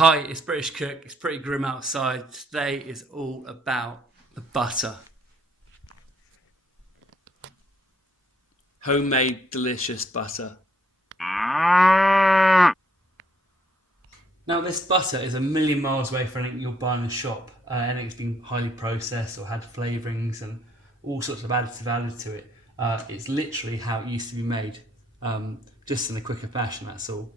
Hi, it's British Cook. It's pretty grim outside. Today is all about the butter. Homemade, delicious butter. Now, this butter is a million miles away from anything you'll buy in a shop. Anything's been highly processed or had flavourings and all sorts of additives added to it. It's literally how it used to be made, just in a quicker fashion, that's all.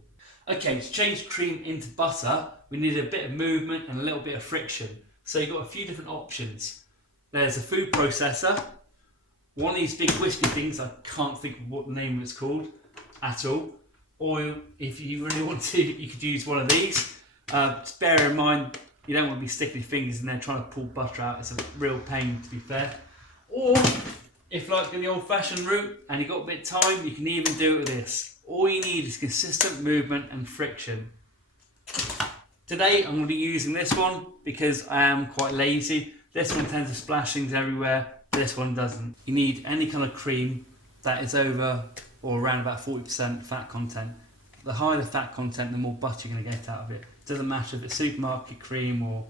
Okay, to change cream into butter, we need a bit of movement and a little bit of friction. So you've got a few different options. There's a food processor. One of these big whiskey things, I can't think of what the name it's called at all. Or if you really want to, you could use one of these. Just bear in mind, you don't want to be sticking your fingers in there trying to pull butter out. It's a real pain, to be fair. Or if like the old-fashioned route and you've got a bit of time, you can even do it with this. All you need is consistent movement and friction. Today I'm going to be using this one because I am quite lazy. This one tends to splash things everywhere, this one doesn't. You need any kind of cream that is over or around about 40% fat content. The higher the fat content, the more butter you're going to get out of it. It doesn't matter if it's supermarket cream or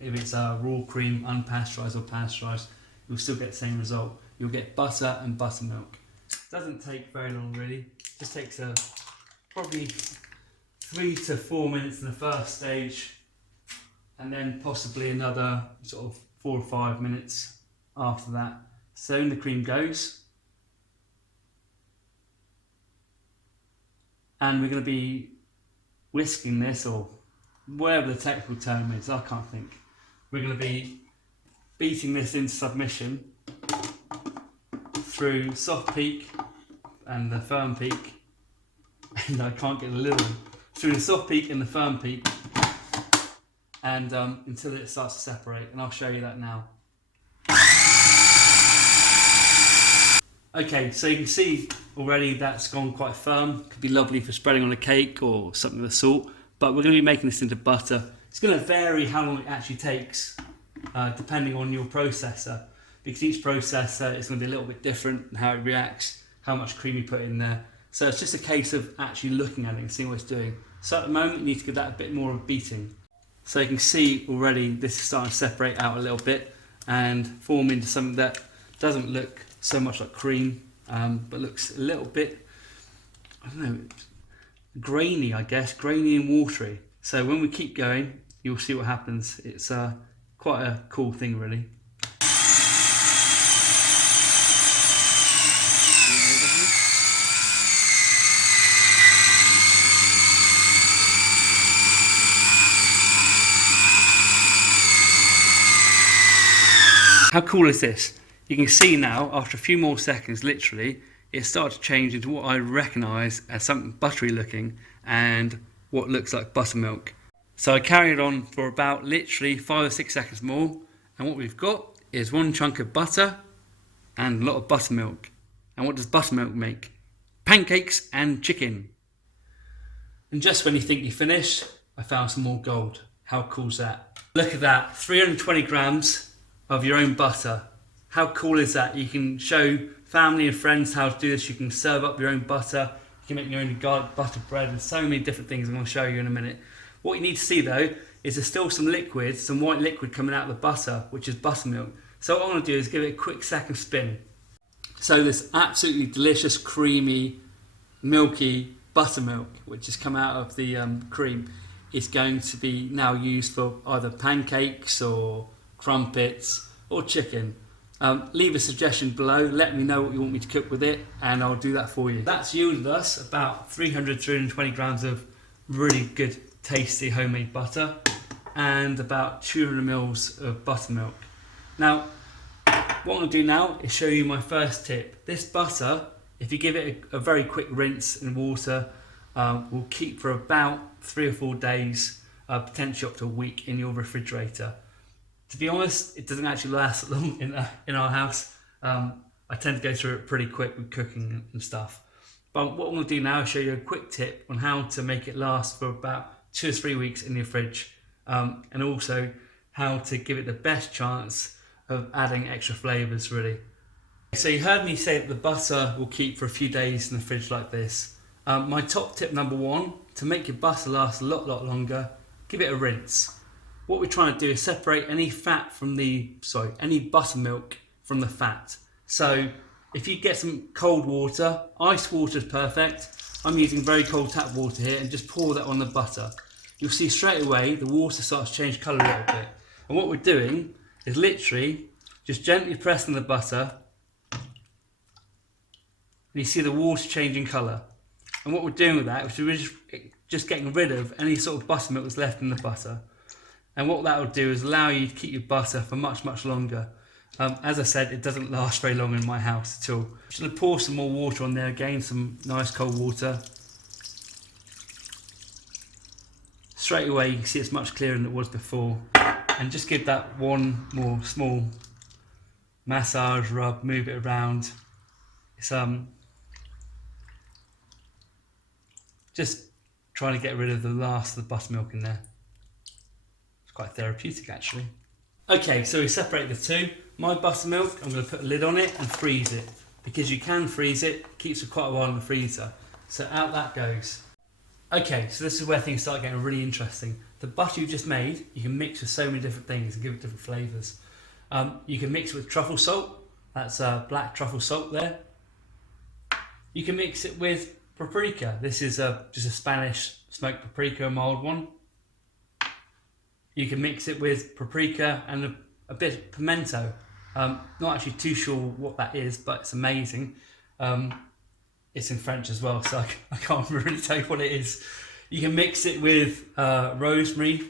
if it's raw cream, unpasteurised or pasteurised, you'll still get the same result. You'll get butter and buttermilk. Doesn't take very long really. Just takes probably 3 to 4 minutes in the first stage, and then possibly another sort of 4 or 5 minutes after that. So in the cream goes, and we're going to be whisking this, or whatever the technical term is, I can't think. We're going to be beating this into submission through soft peak and the firm peak, and I can't get the lid on, through the soft peak and the firm peak, and until it starts to separate, and I'll show you that now. Okay, so you can see already that's gone quite firm. Could be lovely for spreading on a cake or something of the sort, but we're going to be making this into butter. It's going to vary how long it actually takes, depending on your processor, because each processor is going to be a little bit different in how it reacts, how much cream you put in there. So it's just a case of actually looking at it and seeing what it's doing. So at the moment you need to give that a bit more of a beating. So you can see already this is starting to separate out a little bit and form into something that doesn't look so much like cream, but looks a little bit, I don't know, grainy, I guess, grainy and watery. So when we keep going, you'll see what happens. It's quite a cool thing really. How cool is this? You can see now, after a few more seconds, literally, it started to change into what I recognise as something buttery looking and what looks like buttermilk. So I carried on for about literally 5 or 6 seconds more, and what we've got is one chunk of butter and a lot of buttermilk. And what does buttermilk make? Pancakes and chicken. And just when you think you're finished, I found some more gold. How cool's that? Look at that, 320 grams of your own butter. How cool is that? You can show family and friends how to do this. You can serve up your own butter. You can make your own garlic butter bread and so many different things I'm going to show you in a minute. What you need to see though is there's still some liquid, some white liquid coming out of the butter, which is buttermilk. So what I'm going to do is give it a quick second spin. So this absolutely delicious, creamy, milky buttermilk, which has come out of the cream, is going to be now used for either pancakes or crumpets or chicken. Leave a suggestion below, let me know what you want me to cook with it and I'll do that for you. That's yielded us about 320 grams of really good tasty homemade butter and about 200 mils of buttermilk. Now what I'm going to do now is show you my first tip. This butter, if you give it a very quick rinse in water, will keep for about 3 or 4 days, potentially up to a week in your refrigerator. To be honest, it doesn't actually last long in our house. I tend to go through it pretty quick with cooking and stuff. But what I'm going to do now is show you a quick tip on how to make it last for about 2 or 3 weeks in your fridge, and also how to give it the best chance of adding extra flavours really. So you heard me say that the butter will keep for a few days in the fridge like this. My top tip number 1, to make your butter last a lot longer, give it a rinse. What we're trying to do is separate any fat from any buttermilk from the fat. So if you get some cold water, ice water is perfect. I'm using very cold tap water here, and just pour that on the butter. You'll see straight away the water starts to change colour a little bit. And what we're doing is literally just gently pressing the butter, and you see the water changing colour. And what we're doing with that is we're just getting rid of any sort of buttermilk that's left in the butter. And what that will do is allow you to keep your butter for much, much longer. As I said, it doesn't last very long in my house at all. I'm just going to pour some more water on there again, some nice cold water. Straight away you can see it's much clearer than it was before. And just give that one more small massage, rub, move it around. It's just trying to get rid of the last of the buttermilk in there. It's quite therapeutic actually. Okay, so we separate the two. My buttermilk, I'm going to put a lid on it and freeze it. Because you can freeze it, it keeps for quite a while in the freezer. So out that goes. Okay, so this is where things start getting really interesting. The butter you just made, you can mix with so many different things and give it different flavours. You can mix it with truffle salt. That's black truffle salt there. You can mix it with paprika. This is just a Spanish smoked paprika, a mild one. You can mix it with paprika and a bit of pimento. Not actually too sure what that is, but it's amazing. It's in French as well, so I can't really tell you what it is. You can mix it with rosemary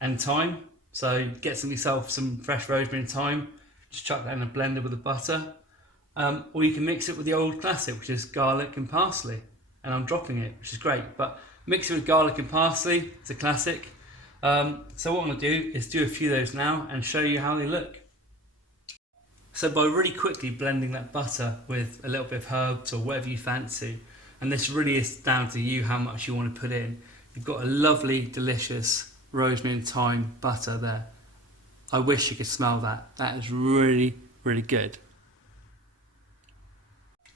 and thyme. So get yourself some fresh rosemary and thyme. Just chuck that in a blender with the butter. Or you can mix it with the old classic, which is garlic and parsley. And I'm dropping it, which is great. But mix it with garlic and parsley, it's a classic. So what I'm going to do is do a few of those now and show you how they look. So by really quickly blending that butter with a little bit of herbs or whatever you fancy, and this really is down to you how much you want to put in, you've got a lovely, delicious rosemary and thyme butter there. I wish you could smell that. That is really, really good.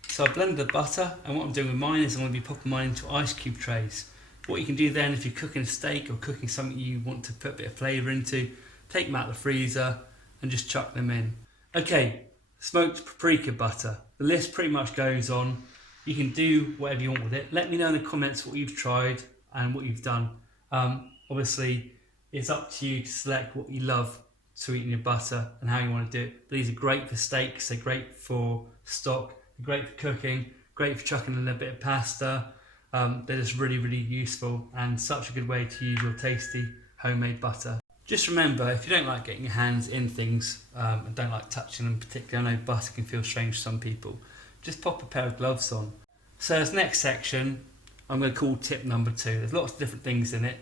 So I blended the butter, and what I'm doing with mine is I'm going to be popping mine into ice cube trays. What you can do then, if you're cooking a steak or cooking something you want to put a bit of flavour into, take them out of the freezer and just chuck them in. Okay, smoked paprika butter. The list pretty much goes on. You can do whatever you want with it. Let me know in the comments what you've tried and what you've done. Obviously, it's up to you to select what you love to eat in your butter and how you want to do it. These are great for steaks, they're great for stock, they're great for cooking, great for chucking in a bit of pasta. They're just really, really useful and such a good way to use your tasty homemade butter. Just remember, if you don't like getting your hands in things and don't like touching them particularly, I know butter can feel strange to some people, just pop a pair of gloves on. So this next section, I'm going to call tip number 2. There's lots of different things in it,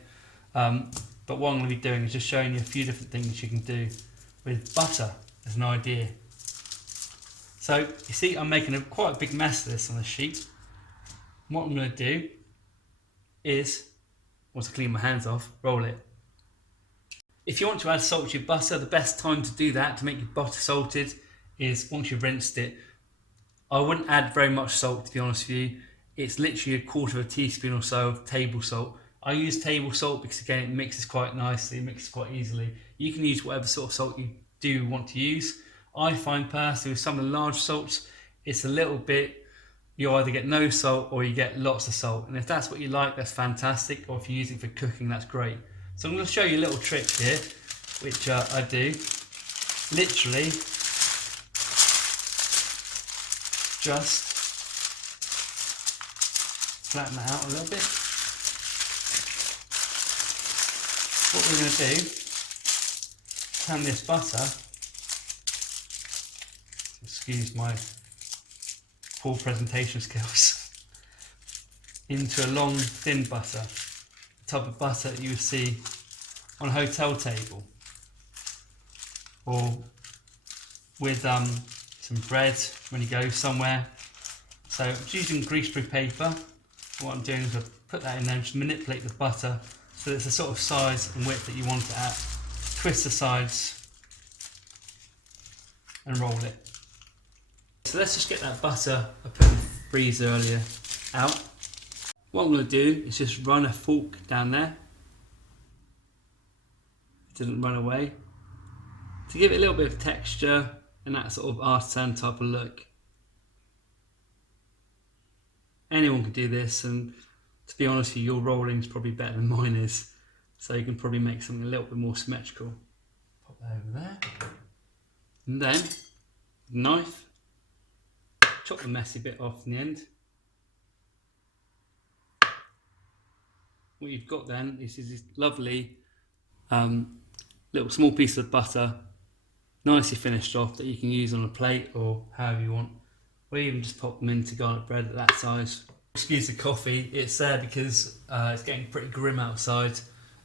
but what I'm going to be doing is just showing you a few different things you can do with butter as an idea. So you see I'm making quite a big mess of this on the sheet. What I'm going to do is, once I clean my hands off, roll it. If you want to add salt to your butter, the best time to do that, to make your butter salted, is once you've rinsed it. I wouldn't add very much salt, to be honest with you. It's literally 1/4 of a teaspoon or so of table salt. I use table salt because again it mixes quite nicely, it mixes quite easily. You can use whatever sort of salt you do want to use. I find personally with some of the large salts, it's a little bit, you either get no salt or you get lots of salt. And if that's what you like, that's fantastic. Or if you use it for cooking, that's great. So I'm going to show you a little trick here, which I do. Literally, just flatten that out a little bit. What we're going to do, turn this butter, excuse my poor presentation skills, into a long thin butter, the type of butter that you would see on a hotel table or with some bread when you go somewhere. So I'm just using greaseproof paper. What I'm doing is I put that in there and just manipulate the butter so it's the sort of size and width that you want it at. Twist the sides and roll it. So let's just get that butter I put in the freezer earlier out. What I'm going to do is just run a fork down there didn't run away. To give it a little bit of texture and that sort of artisan type of look. Anyone can do this, and to be honest with you, your rolling is probably better than mine is, so you can probably make something a little bit more symmetrical. Pop that over there, and then knife, chop the messy bit off in the end. What you've got then is this lovely little small piece of butter, nicely finished off, that you can use on a plate or however you want, or even just pop them into garlic bread at that size. Excuse the coffee, it's there because it's getting pretty grim outside,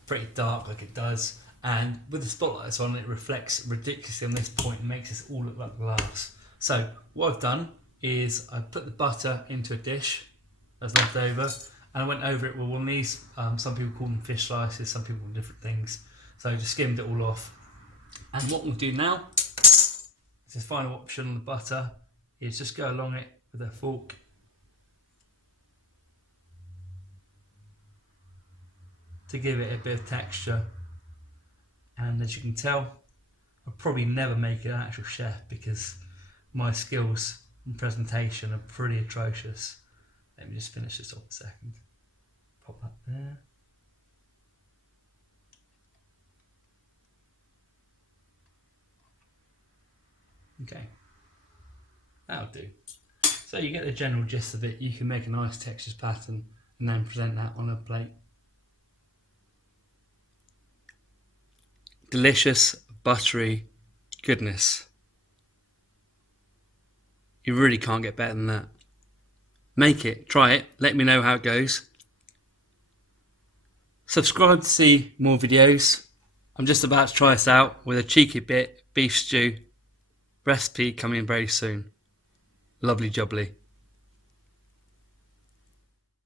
pretty dark like it does, and with the spotlights on it reflects ridiculously on this point and makes this all look like glass. So what I've done is I put the butter into a dish that's left over, and I went over it with one of these, some people call them fish slices, some people call them different things, so I just skimmed it all off. And what we'll do now, this final option on the butter, is just go along it with a fork. To give it a bit of texture. And as you can tell, I'll probably never make it an actual chef because my skills in presentation are pretty atrocious. Let me just finish this off a second. Pop that there. Okay, that'll do. So you get the general gist of it. You can make a nice textures pattern and then present that on a plate. Delicious, buttery goodness. You really can't get better than that. Make it, try it, let me know how it goes. Subscribe to see more videos. I'm just about to try this out with a cheeky bit beef stew recipe coming very soon. Lovely jubbly.